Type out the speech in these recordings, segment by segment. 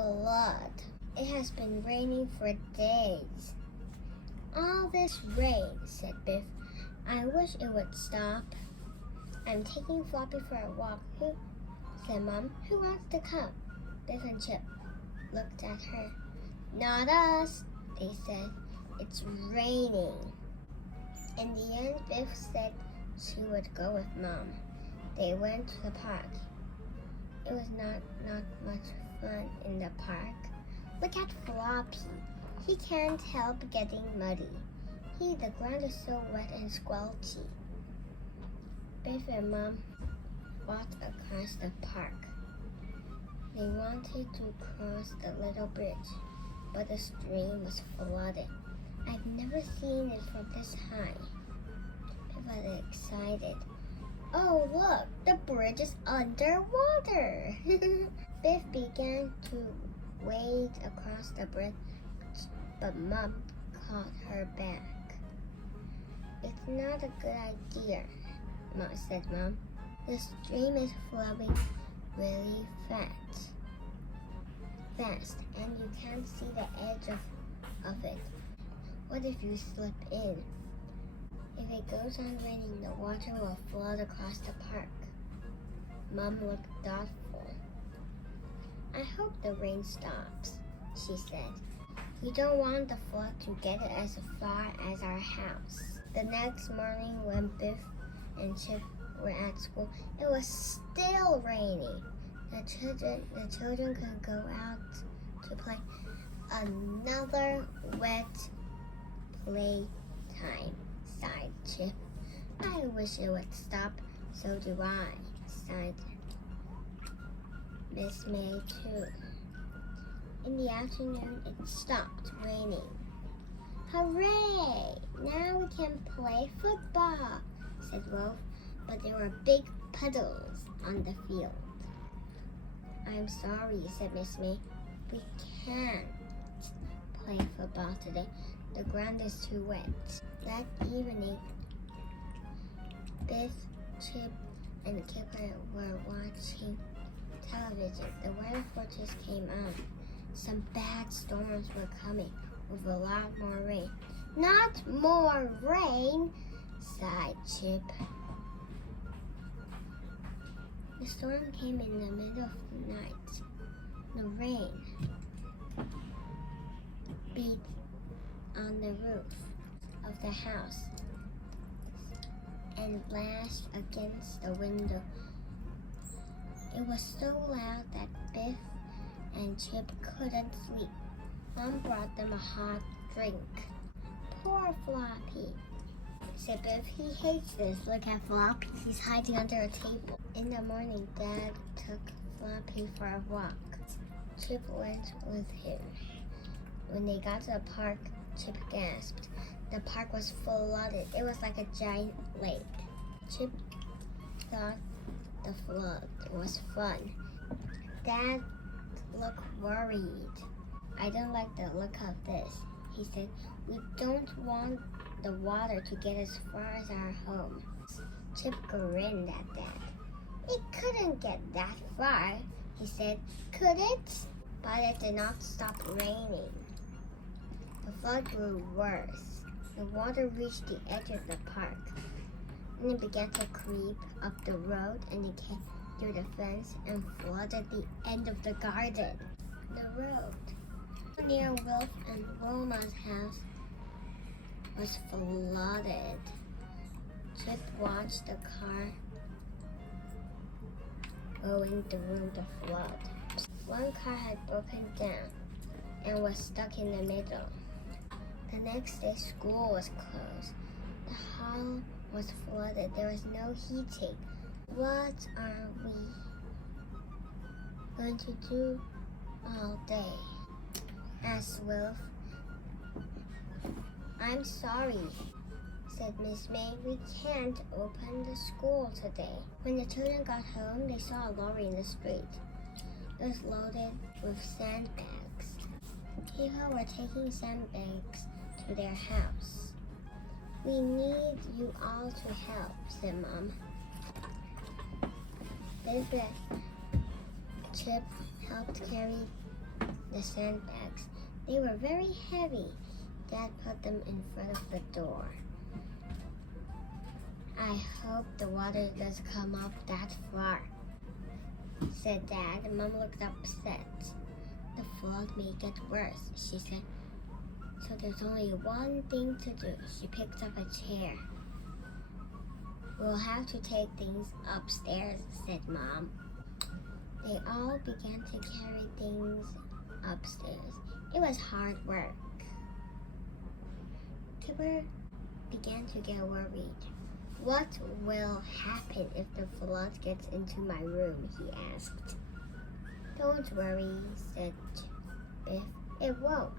flood. It has been raining for days. All this rain, said Biff. I wish it would stop. I'm taking Floppy for a walk. Who? Said Mom. Who wants to come? Biff and Chip looked at her. Not us, they said. It's raining. In the end, Biff said she would go with Mom. They went to the park. It was not much fun in the park. Look at Floppy. He can't help getting muddy. The ground is so wet and squelchy. Biff and Mom walked across the park. They wanted to cross the little bridge, but the stream was flooded. I've never seen it from this high. Biff was excited. Oh, look, the bridge is underwater. Biff began to wade across the bridge, but Mom caught her back. It's not a good idea, said Mom. The stream is flowing really fast, and you can't see the edge of it. What if you slip in? If it goes on raining, the water will flood across the park. Mom looked thoughtful. I hope the rain stops, she said. We don't want the flood to get as far as our house. The next morning when Biff and Chip were at school, it was still raining. The children could go out to play. Another wet playtime, sighed Chip. I wish it would stop. So do I, sighed Miss May too. In the afternoon, it stopped raining. Hooray! Now we can play football, said Wolf, but there were big puddles on the field. I'm sorry, said Miss May. We can't play football today. The ground is too wet. That evening, Biff, Chip, and Kipper were watching television. The weather forecast came on. Some bad storms were coming with a lot more rain. Not more rain, sighed Chip. The storm came in the middle of the night. The rain beat on the roof of the house and lashed against the window. It was so loud that Biff and Chip couldn't sleep. Mom brought them a hot drink. Poor Floppy, said Biff. He hates this. Look at Floppy. He's hiding under a table. In the morning, Dad took Floppy for a walk. Chip went with him. When they got to the park, Chip gasped. The park was flooded. It was like a giant lake. Chip thought the flood was fun. Dad looked worried. I don't like the look of this, he said. We don't want the water to get as far as our home. Chip grinned at Dad. It couldn't get that far, he said. Could it? But it did not stop raining. The flood grew worse. The water reached the edge of the park. And it began to creep up the road, and it came through the fence and flooded the end of the garden. The road near Wolf and Wilma's house was flooded. Chip watched the car going through the flood. One car had broken down and was stuck in the middle. The next day, school was closed. The hall was flooded. There was no heating. What are we going to do all day? Asked Wolf. I'm sorry, said Miss May. We can't open the school today. When the children got home, they saw a lorry in the street. It was loaded with sandbags. People were taking sandbags to their house. We need you all to help, said Mom. Biff and Chip helped carry the sandbags. They were very heavy. Dad put them in front of the door. I hope the water does come up that far, said Dad. Mom looked upset. The flood may get worse, she said. So there's only one thing to do. She picked up a chair. We'll have to take things upstairs, said Mom. They all began to carry things upstairs. It was hard work. Kipper began to get worried. What will happen if the flood gets into my room? He asked. Don't worry, said Biff. It won't.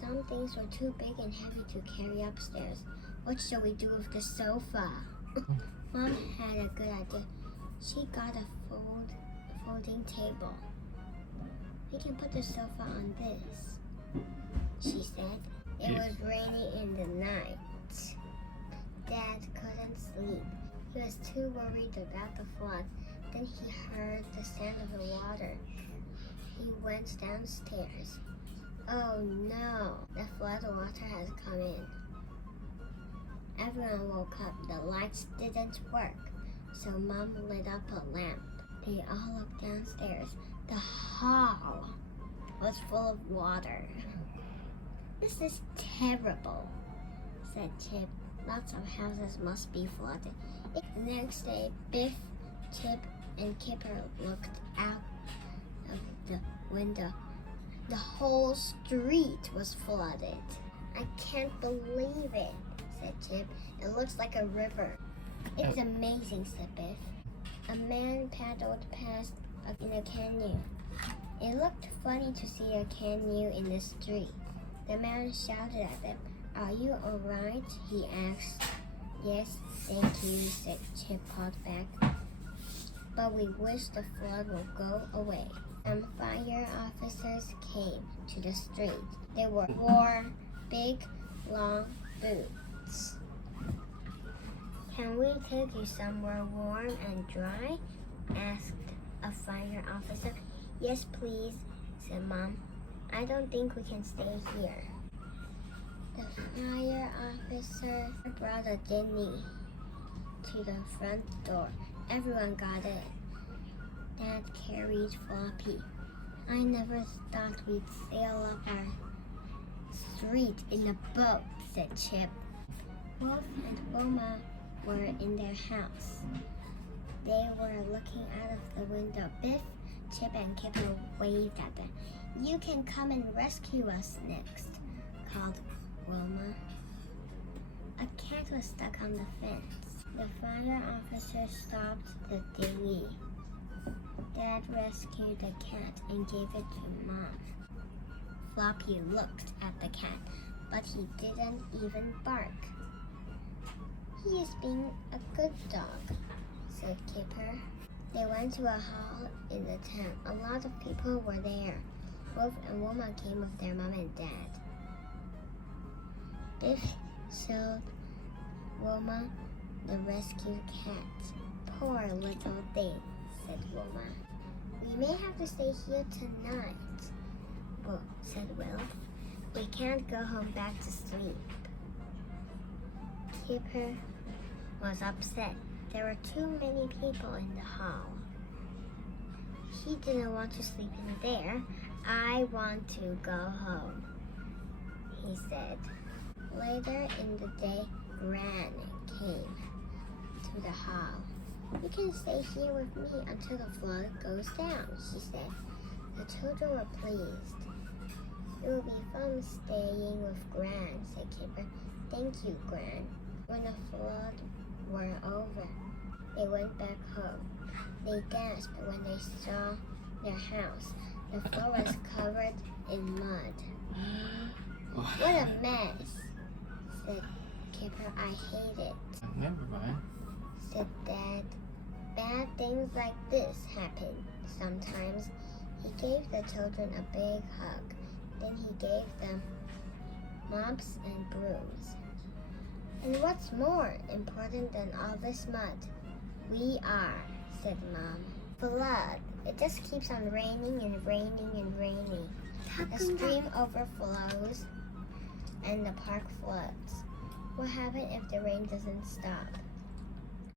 Some things were too big and heavy to carry upstairs. What shall we do with the sofa? Mom had a good idea. She got a folding table. We can put the sofa on this, she said. It was raining in the night. Dad couldn't sleep. He was too worried about the flood. Then he heard the sound of the water. He went downstairs. Oh no, the flood water has come in. Everyone woke up. The lights didn't work, so Mom lit up a lamp. They all looked downstairs. The hall was full of water. This is terrible, said Chip. Lots of houses must be flooded. The next day, Biff, Chip, and Kipper looked out of the window. The whole street was flooded. I can't believe it, said Chip. It looks like a river. It's amazing, said Biff. A man paddled past in a canoe. It looked funny to see a canoe in the street. The man shouted at them. Are you all right? He asked. Yes, thank you, said Chip called back. But we wish the flood will go away. Some fire officers came to the street. They wore big, long boots. Can we take you somewhere warm and dry? Asked a fire officer. Yes, please, said Mom. I don't think we can stay here. The fire officer brought a dinghy to the front door. Everyone got it. Dad carried Floppy. I never thought we'd sail up our street in a boat, said Chip. Wolf and Wilma were in their house. They were looking out of the window. Biff, Chip, and Kipper waved at them. You can come and rescue us next, called Wilma. A cat was stuck on the fence. The fire officer stopped the dinghy. Dad rescued the cat and gave it to Mom. Floppy looked at the cat, but he didn't even bark. He is being a good dog, said Kipper. They went to a hall in the town. A lot of people were there. Wolf and Wilma came with their mom and dad. Biff showed Wilma the rescued cat. Poor little thing, said Wilma. We may have to stay here tonight, said Will. We can't go home back to sleep. Kipper was upset. There were too many people in the hall. He didn't want to sleep in there. I want to go home, he said. Later in the day, Gran came to the hall. You can stay here with me until the flood goes down, she said. The children were pleased. It will be fun staying with Gran, said Kipper. Thank you, Gran. When the flood were over, they went back home. They gasped when they saw their house. The floor was covered in mud. What a mess, said Kipper. I hate it. Never mind, said Dad. Bad things like this happen sometimes. He gave the children a big hug. Then he gave them mops and brooms. And what's more important than all this mud? We are, said Mom. Flood. It just keeps on raining and raining and raining. How The come stream overflows and the park floods. What happens if the rain doesn't stop?